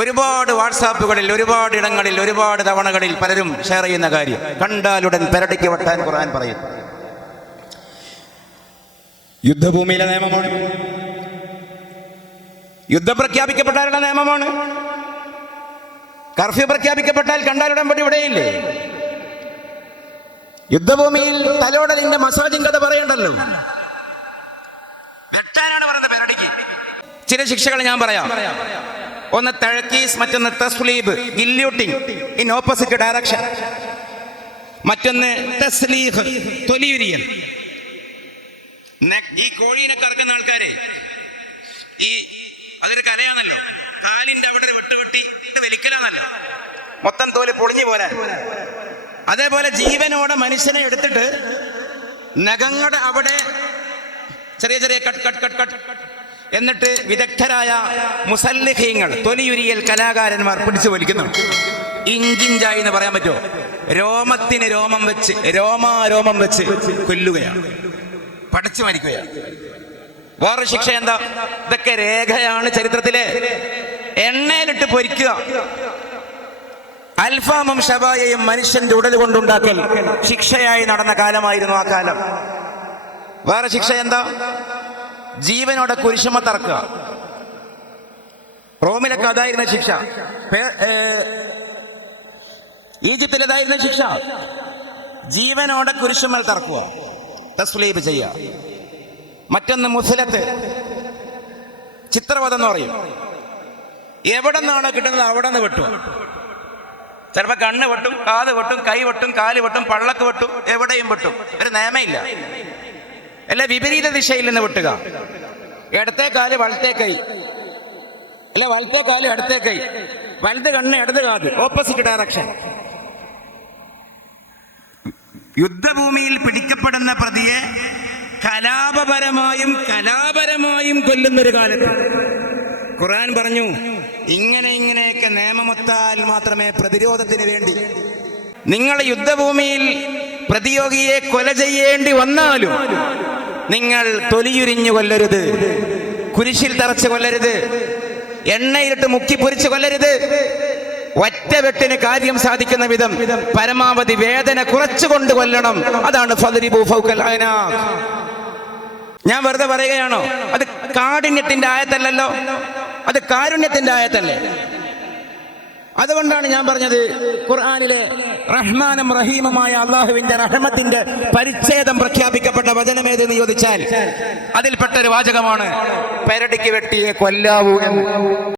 ഒരുപാട് വാട്സാപ്പുകളിൽ, ഒരുപാട് ഇടങ്ങളിൽ, ഒരുപാട് തവണകളിൽ പലരും ഷെയർ ചെയ്യുന്ന കാര്യം, കണ്ടാലുടൻ പെരടിക്ക് വെട്ടാൻ ഖുർആൻ പറയും. യുദ്ധഭൂമിയിലെ നിയമമാണ്, യുദ്ധം പ്രഖ്യാപിക്കപ്പെട്ടാലുള്ള നിയമമാണ്. കർഫ്യൂ പ്രഖ്യാപിക്കപ്പെട്ടാൽ കണ്ടാലുടൻ പടി ഇവിടെയില്ലേ? യുദ്ധഭൂമിയിൽ തലോടലിന്റെ മസാജിന്റെ കഥ പറയണ്ടല്ലോ, വെട്ടാനാണ് പറയുന്നത് പെരടിക്ക്. ചില ശിക്ഷകൾ ഞാൻ പറയാം. ഒന്ന് തഴക്കീസ്, മറ്റൊന്ന് തസ്ലീബ്, ഗില്യൂട്ടിംഗ് ഇൻ ഓപ്പോസിറ്റ് ഡയറക്ഷൻ. മറ്റൊന്ന് തസ്ലീഹ്, തൊലിയുരിയൽ. ഈ കോഴീനെ കറക്കുന്ന ആൾക്കാരെ, അതൊരു കലയാണല്ലോ. കാലിന്റെ അവിടെ വെട്ടുവെട്ടി വലിക്കലാന്നല്ല, മൊത്തം തോല് പൊളിഞ്ഞു പോരാൻ. അതേപോലെ ജീവനോടെ മനുഷ്യനെ എടുത്തിട്ട് നഖങ്ങളുടെ അവിടെ ചെറിയ ചെറിയ കട്ട് കട്ട് കട്ട് കട്ട് എന്നിട്ട് വിദഗ്ധരായ മുസല്ലിഹീങ്ങൾ, തൊലിയുരിയൽ കലാകാരന്മാർ പിടിച്ചു വലിക്കുന്നു. ഇഞ്ചിഞ്ചായി എന്ന് പറയാൻ പറ്റുമോ? രോമത്തിന് രോമം വെച്ച്, രോമാരോമം വെച്ച് കൊല്ലുകയാണ്, പടച്ചു മരിക്കുകയാണ്. വേറെ ശിക്ഷ എന്താ? ഇതൊക്കെ രേഖയാണ് ചരിത്രത്തിലെ. എണ്ണയിലിട്ട് പൊരിക്കുക. അൽഫാമും ഷബായയും മനുഷ്യന്റെ ഉടൽ കൊണ്ടുണ്ടാക്കൽ ശിക്ഷയായി നടന്ന കാലമായിരുന്നു ആ കാലം. വേറെ ശിക്ഷ എന്താ? ജീവനോടെ കുരിശുമ തറക്കുക. റോമിലൊക്കെ അതായിരുന്ന ശിക്ഷ, ഈജിപ്തിലേതായിരുന്ന ശിക്ഷ. ജീവനോടെ കുരിശുമൽ തറക്കുക, തസ്ലീബ് ചെയ്യുക. മറ്റൊന്ന് മുസ്ലത്ത്, ചിത്രവധം എന്ന് പറയും. എവിടെ നിന്നാണോ കിട്ടുന്നത് അവിടെ നിന്ന് വെട്ടുക. ചിലപ്പോൾ കണ്ണ് വെട്ടും, കാത് വെട്ടും, കൈ വെട്ടും, കാല് വെട്ടും, പള്ളക്ക് വെട്ടും, എവിടെയും വെട്ടും. ഒരു നിയമമില്ല. അല്ല, വിപരീത ദിശയിൽ നിന്ന് വെട്ടുക. ഇടത്തെ കാല് വലത്തെ കൈ, അല്ല വലത്തെ കാല് ഇടത്തെ കൈ, വലത് കണ്ണ് ഇടത് കാത്, ഓപ്പോസിറ്റ് ഡയറക്ഷൻ. യുദ്ധഭൂമിയിൽ പിടിക്കപ്പെടുന്ന പ്രതിയെ കലാപരമായും കൊല്ലുന്നൊരു കാലത്ത് ഖുർആൻ പറഞ്ഞു, ഇങ്ങനെയൊക്കെ നിയമമൊത്താൽ മാത്രമേ പ്രതിരോധത്തിന് വേണ്ടി. നിങ്ങൾ യുദ്ധഭൂമിയിൽ പ്രതിയോഗിയെ കൊല ചെയ്യേണ്ടി വന്നാലും നിങ്ങൾ തൊലിയുരിഞ്ഞു കൊല്ലരുത്, കുരിശിൽ തറച്ച് കൊല്ലരുത്, എണ്ണയിലിട്ട് മുക്കി പൊരിച്ച് കൊല്ലരുത്. ഒറ്റ വെട്ടിന് കാര്യം സാധിക്കുന്ന വിധം പരമാവധി വേദന കുറച്ചുകൊണ്ട് കൊല്ലണം. അതാണ് ഫദ്രിബു ഫൗകൽ അനാഖ്. ഞാൻ വെറുതെ പറയുകയാണോ? അത് കാഠിന്യത്തിന്റെ ആയത്തല്ലല്ലോ, അത് കാരുണ്യത്തിന്റെ ആയത്തല്ലേ. അതുകൊണ്ടാണ് ഞാൻ പറഞ്ഞത്, ഖുർആനിലെ റഹ്മാനും റഹീമുമായ അള്ളാഹുവിന്റെ റഹ്മത്തിന്റെ പരിച്ഛേദം പ്രഖ്യാപിക്കപ്പെട്ട വചനമേതെന്ന് ചോദിച്ചാൽ അതിൽപ്പെട്ട ഒരു വാചകമാണ് പെരടിക്ക് വെട്ടിയെ കൊല്ലാവൂ എന്ന്.